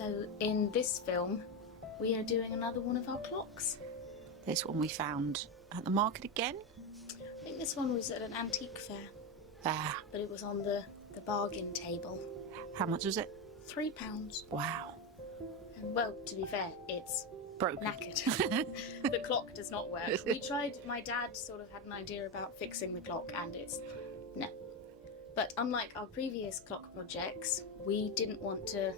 So in this film, we are doing another one of our clocks. This one we found at the market again. I think this one was at an antique fair, Ah, but it was on the bargain table. how much was it? £3. Wow. And, well, to be fair, it's Broken. knackered. The clock does not work. We tried, my dad sort of had an idea about fixing the clock, and it's no. But unlike our previous clock projects, we didn't want to.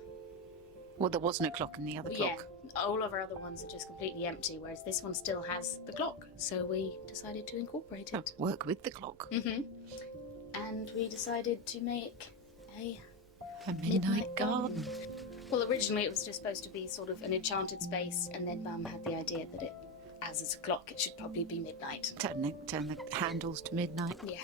Well, there wasn't a clock in the other clock. Yeah, all of our other ones are just completely empty, whereas this one still has the clock. So we decided to incorporate it. Work with the clock. And we decided to make a midnight garden. Well, originally it was just supposed to be sort of an enchanted space, and then Mum had the idea that it, as it's a clock, it should probably be midnight. Turn the handles to midnight. Yeah.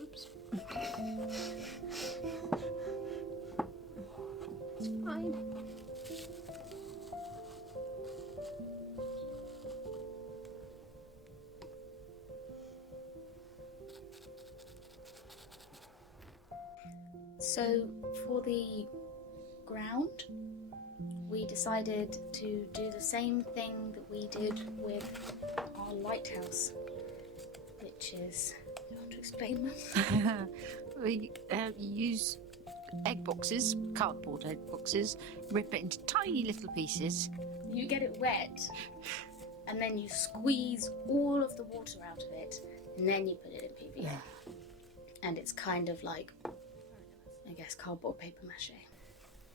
Oops. It's fine. So for the ground, we decided to do the same thing that we did with our lighthouse, which is, you want to explain, Mum? We use egg boxes, cardboard egg boxes, rip it into tiny little pieces. You get it wet, and then you squeeze all of the water out of it, and then you put it in PVA. And it's kind of like, I guess, cardboard paper mache.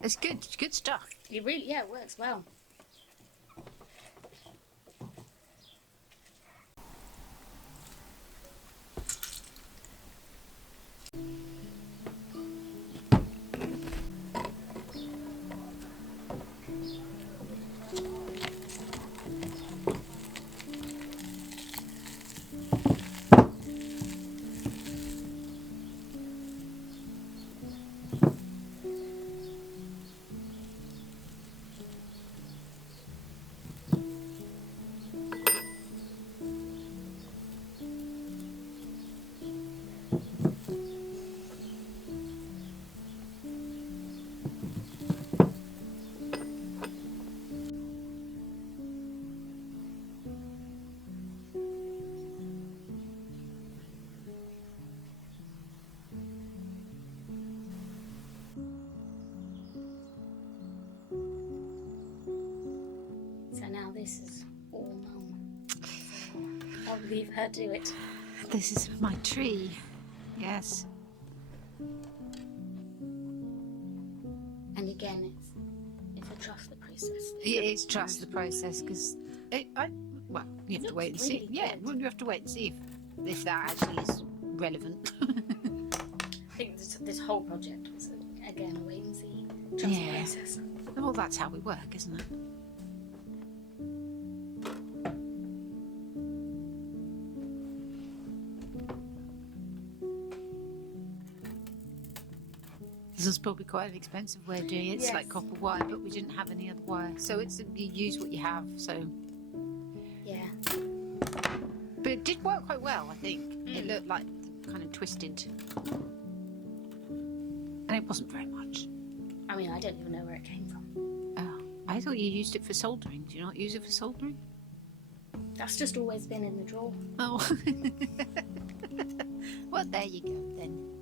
It's good stuff. It really, yeah, it works well. So now this is all Mum. So I'll leave her do it. This is my tree. Yes. And again, it's a trust the process. It is trust the process because well, you have to wait and see. Really Yeah, good. well, you have to wait and see if that actually is relevant. I think this whole project was, again, a wait and see. Trust the process. Well, that's how we work, isn't it? This is probably quite an expensive way of doing it. It's Yes. like copper wire, but we didn't have any other wire, so it's you use what you have. So, Yeah. but it did work quite well, I think. It looked like kind of twisted, and it wasn't very much. I mean, I don't even know where it came from. Oh, I thought you used it for soldering. Do you not use it for soldering? That's just always been in the drawer. Oh. Oh, there you go then.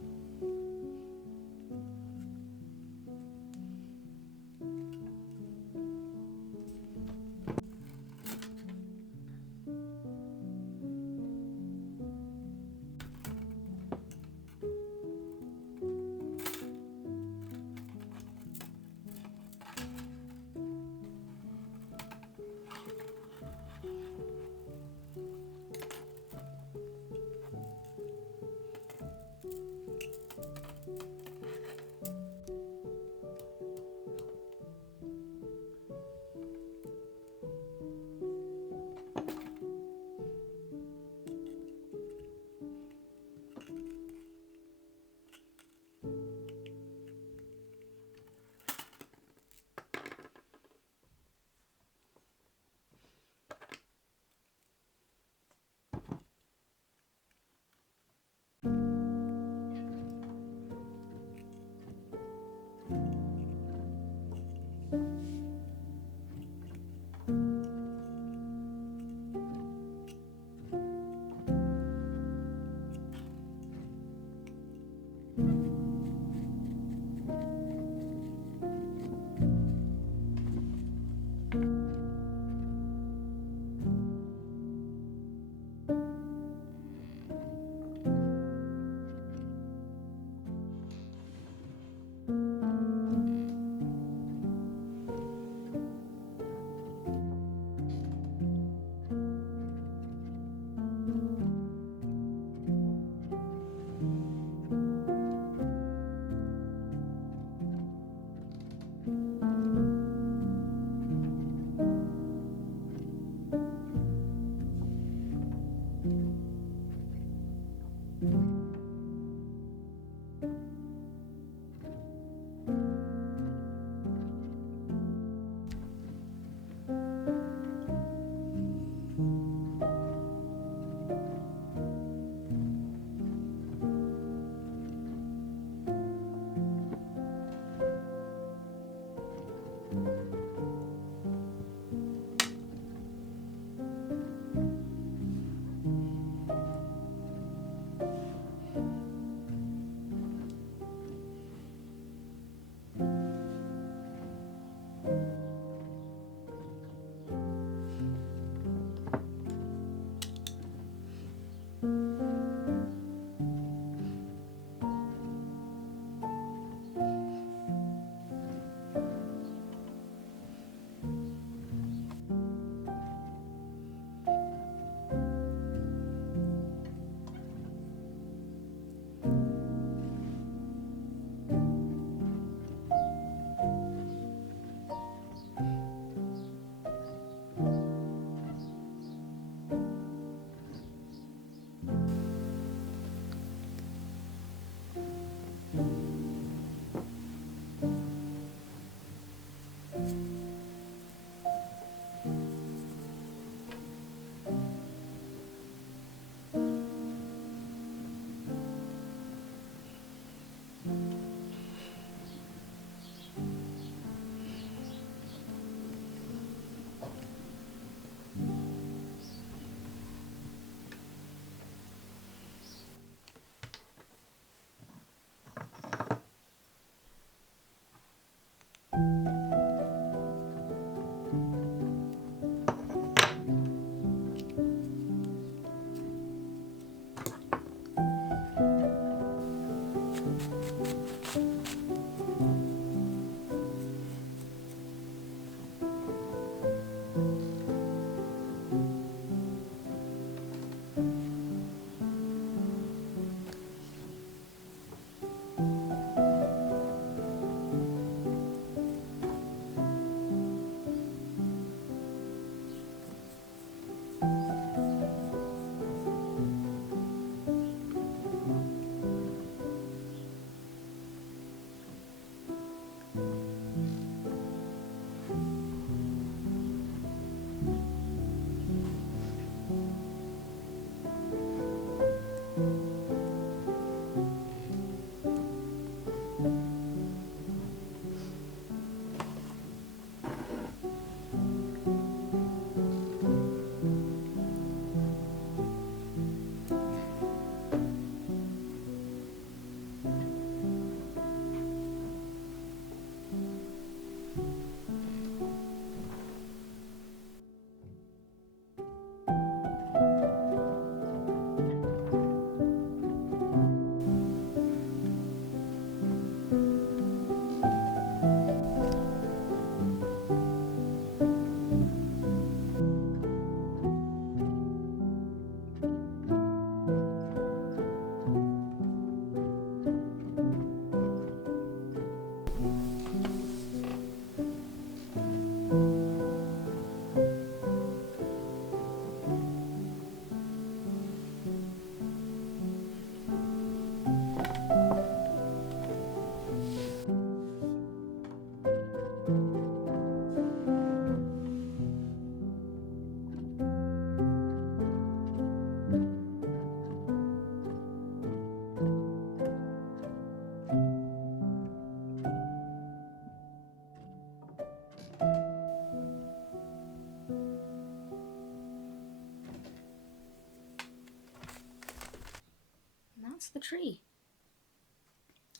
tree.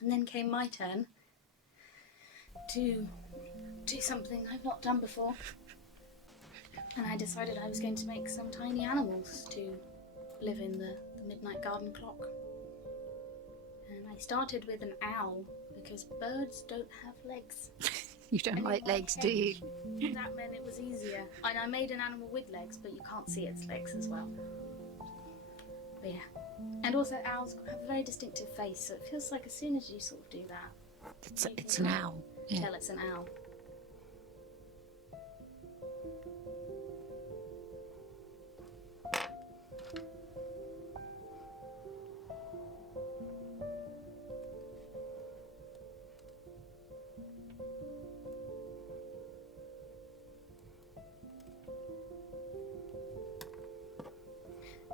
And then came my turn to do something I've not done before. And I decided I was going to make some tiny animals to live in the midnight garden clock. And I started with an owl because birds don't have legs. You don't And like in my legs, do you? head, that meant it was easier. And I made an animal with legs, but you can't see its legs as well. But yeah. And also owls have a very distinctive face, so it feels like as soon as you sort of do that, It's an owl. Yeah. tell it's an owl.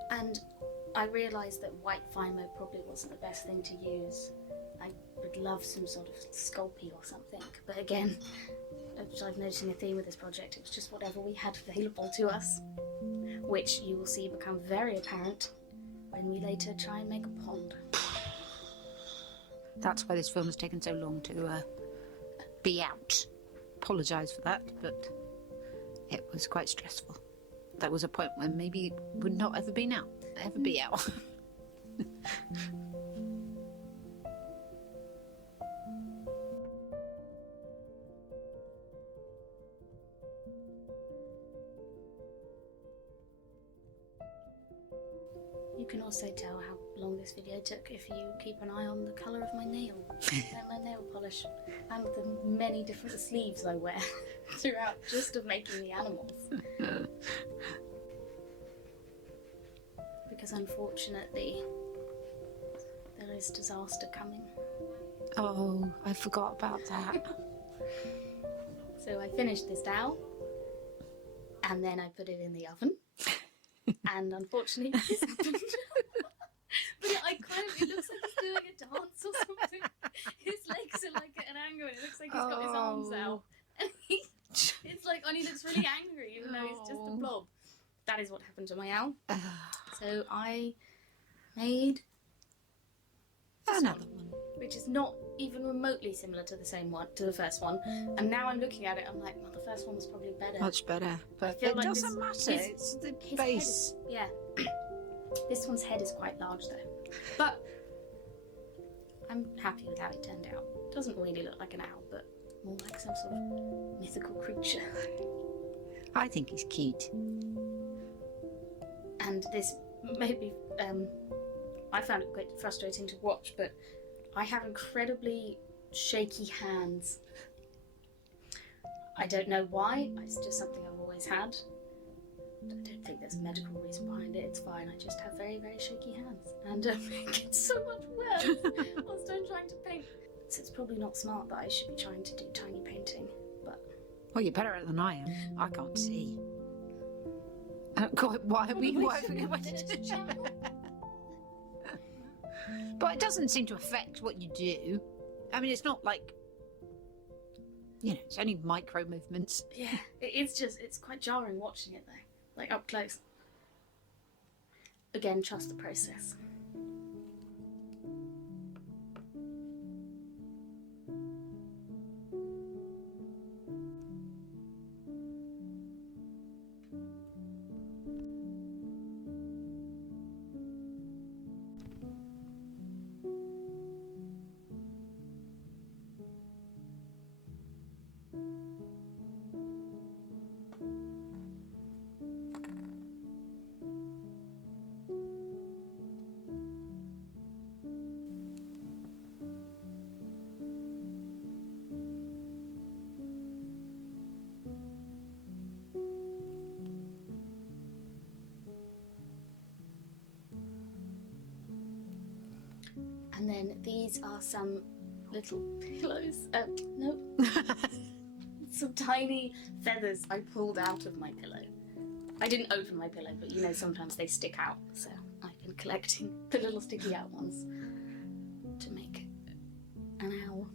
And I realised that white Fimo probably wasn't the best thing to use. I would love some sort of Sculpey or something, but again, as I've noticing a theme with this project, it was just whatever we had available to us, which you will see become very apparent when we later try and make a pond. That's why this film has taken so long to be out. Apologise for that, but it was quite stressful. There was a point when maybe it would not ever be out. You can also tell how long this video took if you keep an eye on the colour of my nail and my nail polish and the many different sleeves I wear throughout just of making the animals. Because unfortunately there is disaster coming. Oh, I forgot about that. So I finished this owl and then I put it in the oven. And unfortunately, this happened. But it looks like he's doing a dance or something. His legs are like at an angle, and it looks like he's got his arms out. And it's like, and he looks really angry, even though he's just a blob. That is what happened to my owl. So I made Another one. which is not even remotely similar to the first one. And now I'm looking at it, I'm like, well, the first one was probably better. Much better. But feel it like doesn't matter. It's the His base. head is, yeah. This one's head is quite large though. But I'm happy with how it turned out. It doesn't really look like an owl, but more like some sort of mythical creature. I think he's cute. And this maybe I found it quite frustrating to watch, but I have incredibly shaky hands. I don't know why, it's just something I've always had. I don't think there's a medical reason behind it, it's fine, I just have very, very shaky hands. And it gets so much worse whilst I'm trying to paint. So it's probably not smart that I should be trying to do tiny painting, but... Well, you're better at it than I am. I can't see. God, why are we... But it doesn't seem to affect what you do. I mean, it's not like, you know, it's only micro movements. Yeah, it's quite jarring watching it though, like up close. Again, trust the process. And then these are some little pillows. No. Some tiny feathers I pulled out of my pillow. I didn't open my pillow, but you know, sometimes they stick out. So I've been collecting the little sticky out ones to make an owl.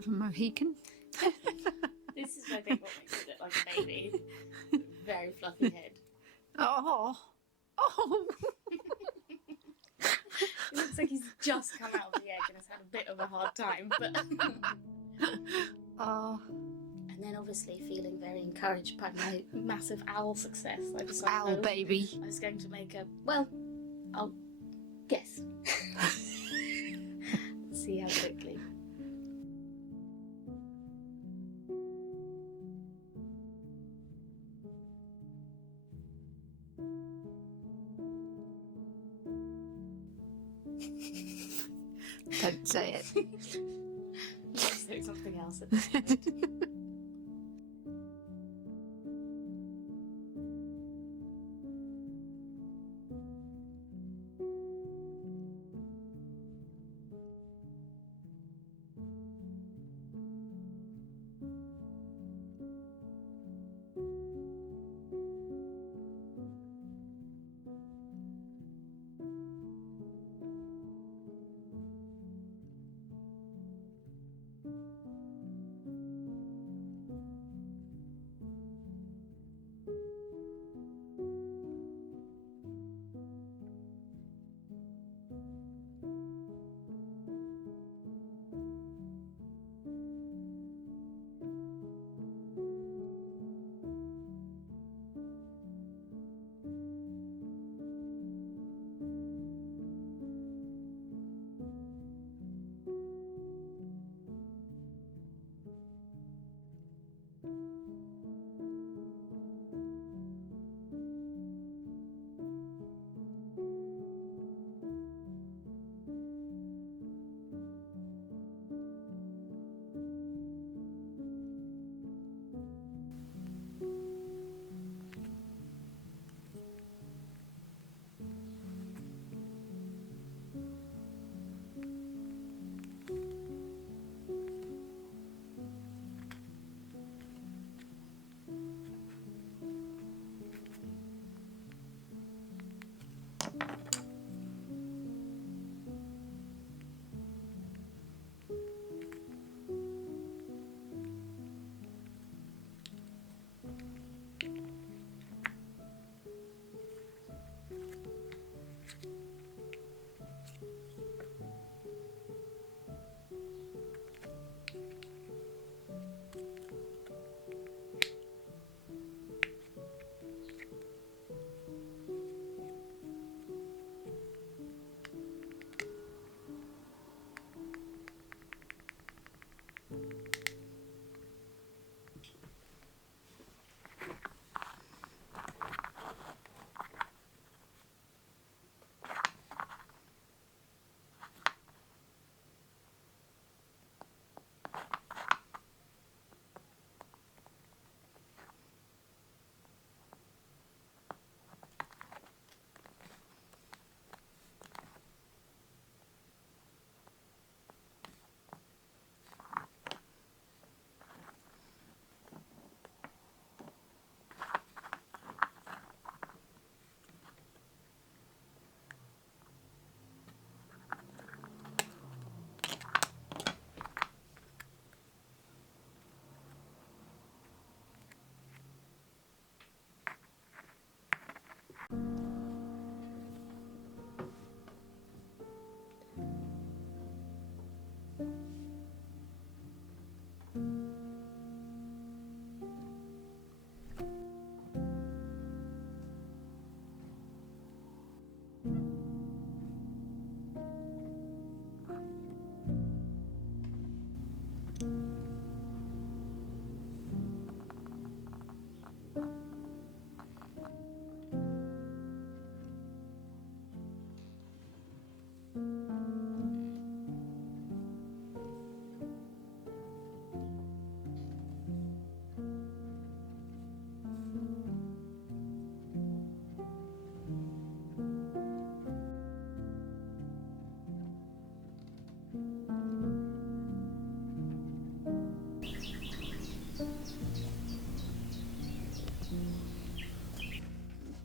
With a Mohican. This is, I think, what makes it look like a baby. Very fluffy head. Oh. It looks like he's just come out of the egg and has had a bit of a hard time. But Oh. and then obviously feeling very encouraged by my massive owl success, I decided Owl baby. I was going to make a, well, I'll guess. See how quickly. Don't say it. Let's say something else at this point.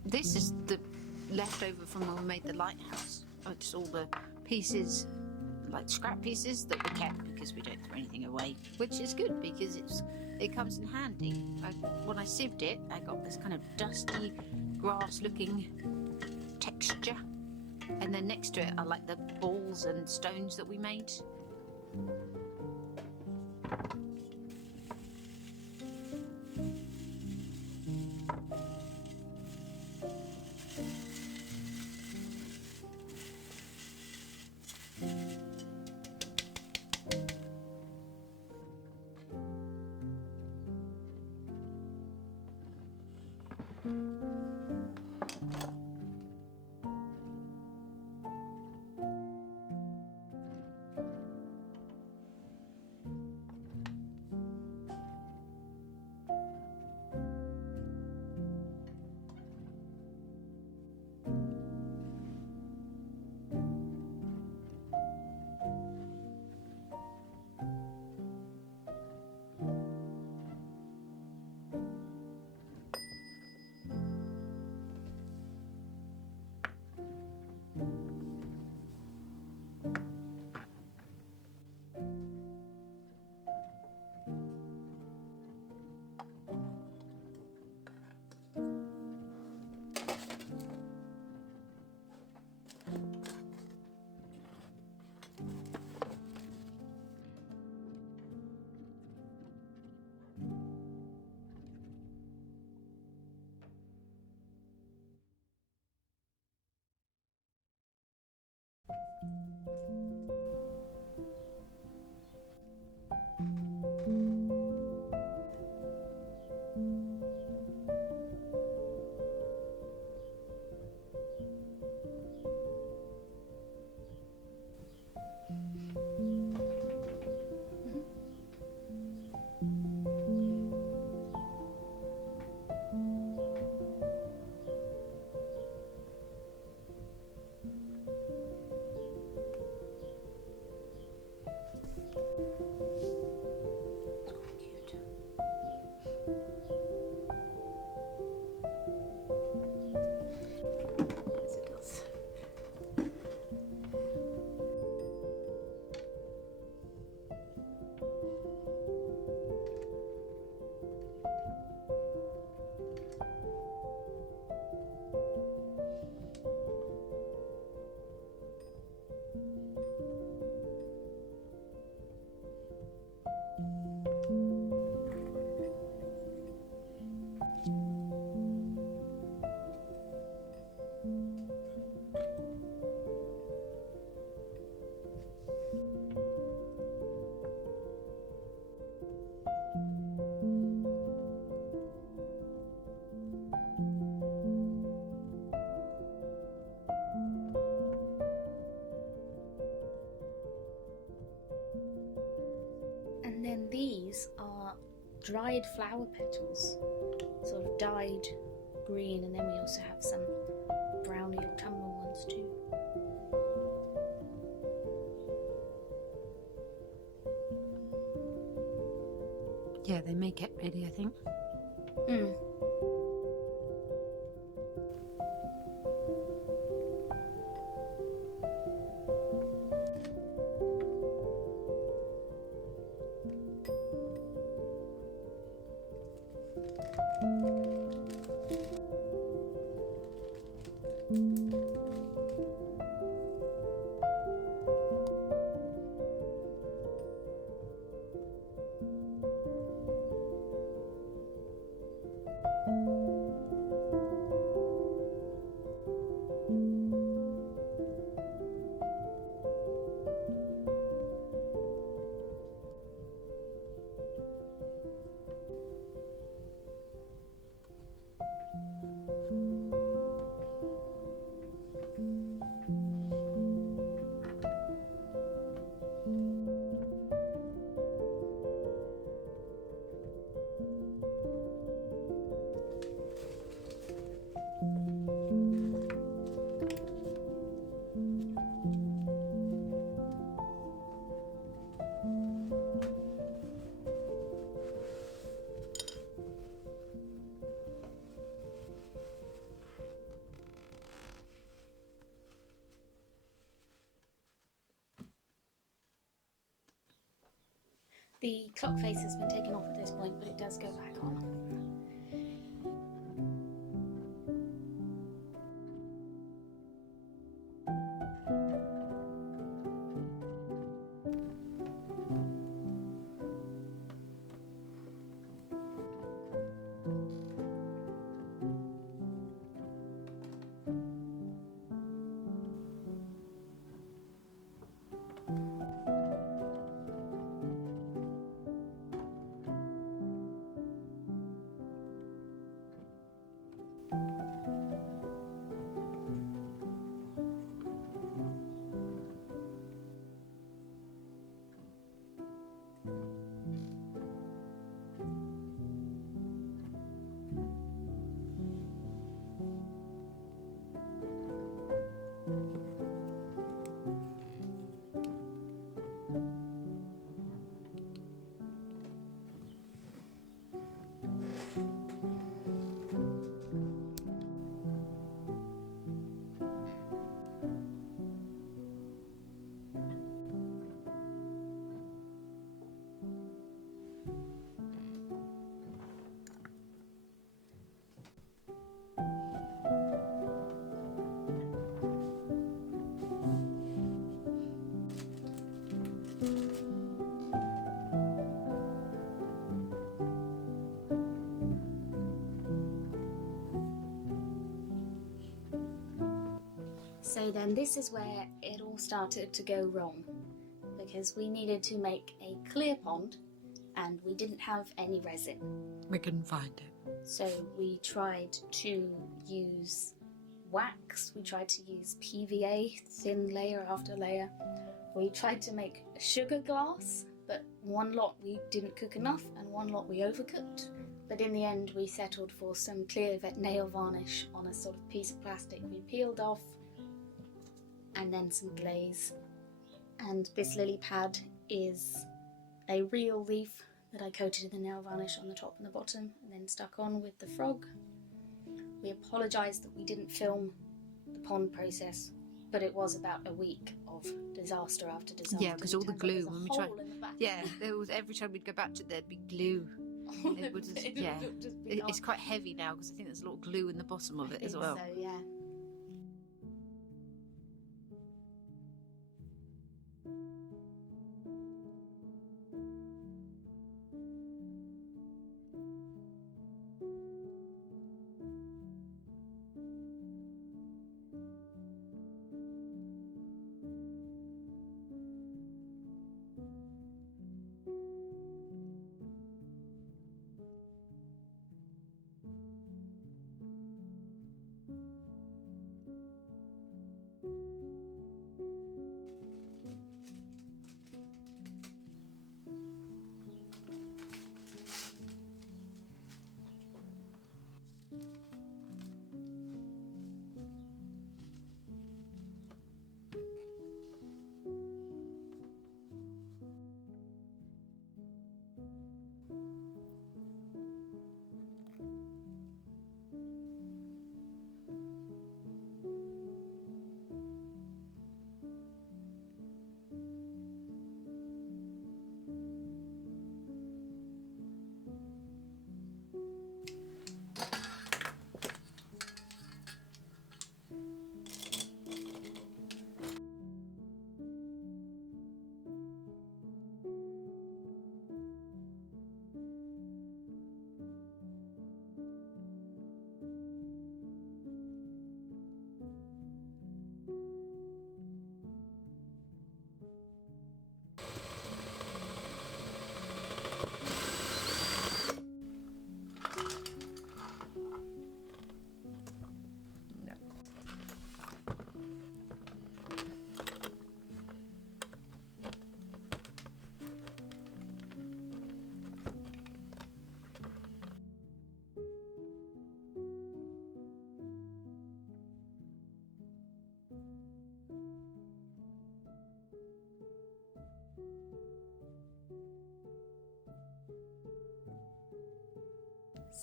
This is the leftover from when we made the lighthouse. Oh, just all the pieces, like scrap pieces that we kept because we don't throw anything away, which is good because it comes in handy. When I sieved it, I got this kind of dusty, grass-looking texture, and then next to it are like the balls and stones that we made. And then these are dried flower petals, sort of dyed green, and then we also have some browny autumnal ones too. Yeah, they make it ready, I think. Mm. The clock face has been taken off at this point, but it does go back on. So then this is where it all started to go wrong, because we needed to make a clear pond and we didn't have any resin. We couldn't find it. So we tried to use wax, we tried to use PVA, thin layer after layer. We tried to make sugar glass, but one lot we didn't cook enough and one lot we overcooked. But in the end we settled for some clear nail varnish on a sort of piece of plastic we peeled off, and then some glaze. And this lily pad is a real leaf that I coated in the nail varnish on the top and the bottom and then stuck on with the frog. We apologise that we didn't film the pond process, but it was about a week of disaster after disaster. Yeah, because all the glue when we tried. Yeah, Yeah, there was every time we'd go back to it, there'd be glue. It would just, yeah, it's quite heavy now because I think there's a lot of glue in the bottom of it as well. So yeah.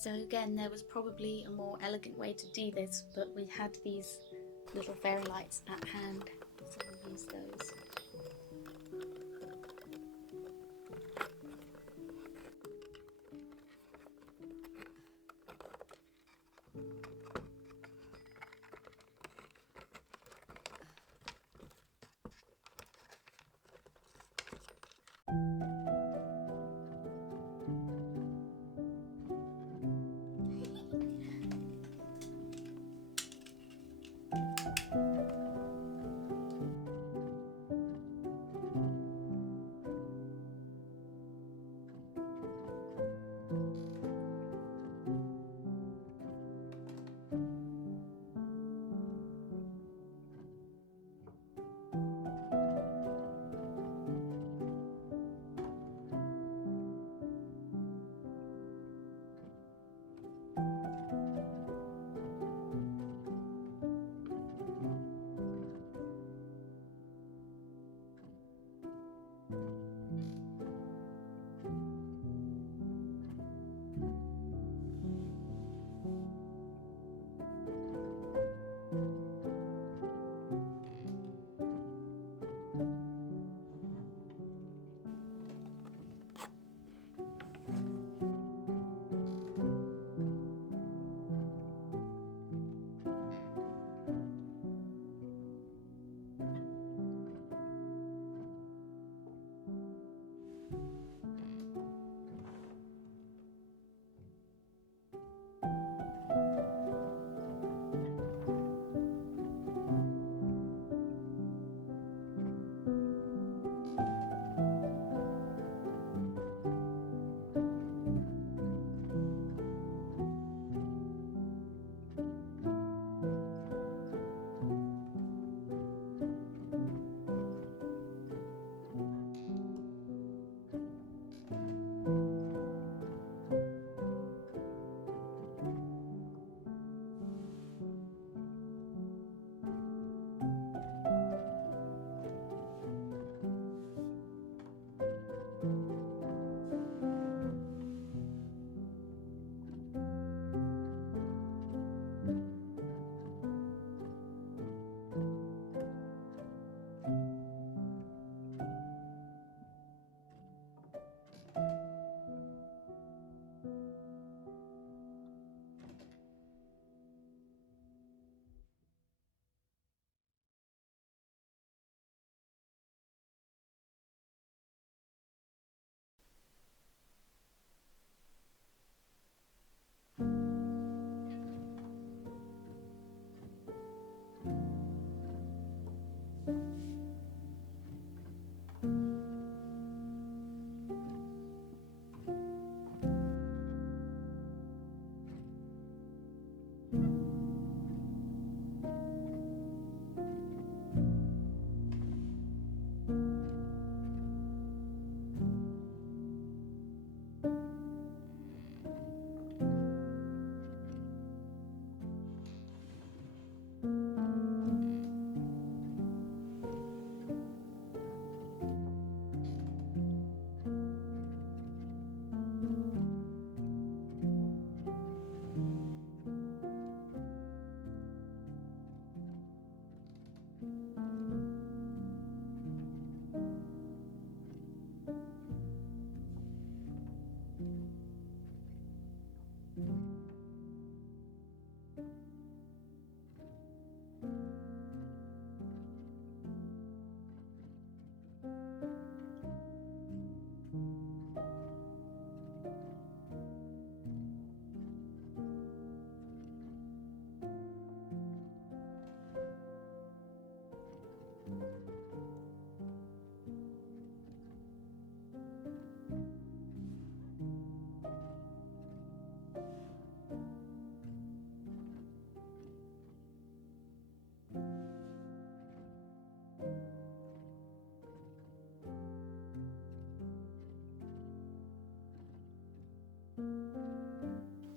So again, there was probably a more elegant way to do this, but we had these little fairy lights at hand, so we'll use those.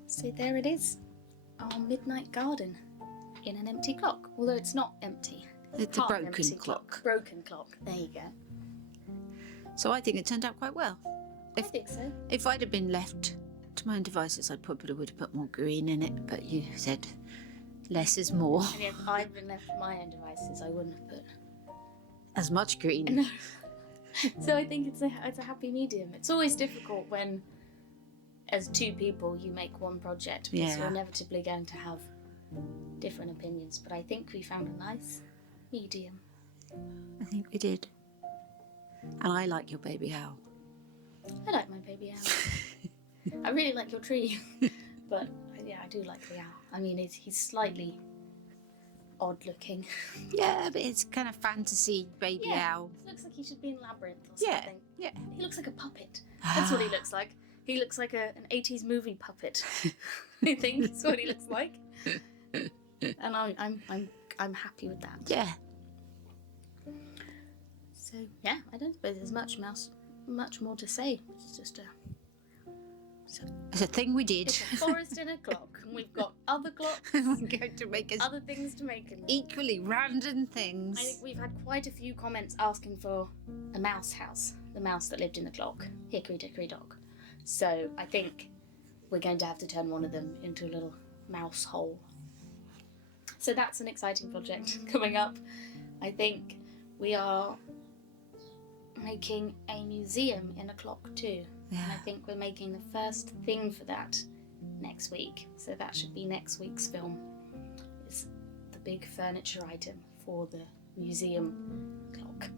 So there it is, our midnight garden in an empty clock. Although it's not empty. It's a Half broken empty clock. Broken clock. There you go. So I think it turned out quite well. I think so. If I'd have been left to my own devices, I probably would have put more green in it. But you said less is more. And if I'd been left to my own devices, I wouldn't have put. As much green. No. So I think it's a happy medium. It's always difficult when, as two people, you make one project because Yeah. you're inevitably going to have different opinions. But I think we found a nice medium. I think we did. And I like your baby owl. I like my baby owl. I really like your tree, but yeah, I do like the owl. I mean, he's slightly odd looking. Yeah, but it's kind of fantasy baby owl. It looks like he should be in Labyrinth or Yeah, something. yeah. He looks like a puppet. That's what he looks like. He looks like an 80s movie puppet. I think that's what he looks like. And I'm happy with that. Yeah. So yeah, I don't suppose there's much more to say. It's just It's a thing we did. it's a forest in a clock, and we've got other clocks, We're going to make us other things to make in them. equally random things. I think we've had quite a few comments asking for a mouse house, the mouse that lived in the clock, Hickory Dickory Dock. So I think we're going to have to turn one of them into a little mouse hole. So that's an exciting project coming up. I think we are making a museum in a clock too. And I Yeah. think we're making the first thing for that next week. So that should be next week's film. It's the big furniture item for the museum clock.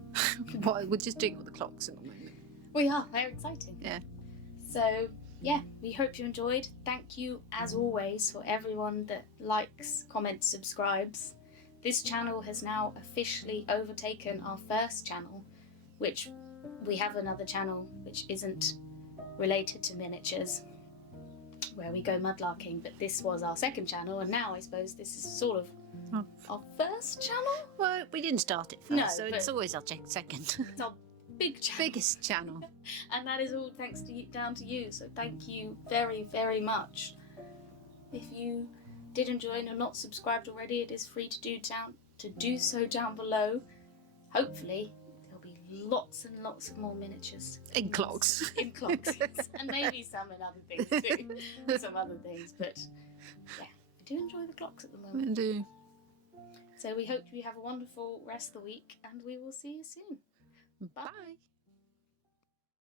Well, we're just doing all the clocks at the moment. We are, they're exciting. Yeah. So yeah, we hope you enjoyed. Thank you as always for everyone that likes, comments, subscribes. This channel has now officially overtaken our first channel, which we have another channel which isn't related to miniatures, where we go mudlarking, but this was our second channel, and now I suppose this is sort of Oh. our first channel. Well, we didn't start it first, No, so it's but- always our second. It's our big channel. Biggest channel. And that is all thanks to you, down to you. So thank you very, very much. If you did enjoy and are not subscribed already, it is free to do so down below. Hopefully, there'll be lots and lots of more miniatures In clocks. in clocks, and maybe some in other things too, some other things. But yeah, I do enjoy the clocks at the moment. We do. So we hope you have a wonderful rest of the week, and we will see you soon. Bye. Bye.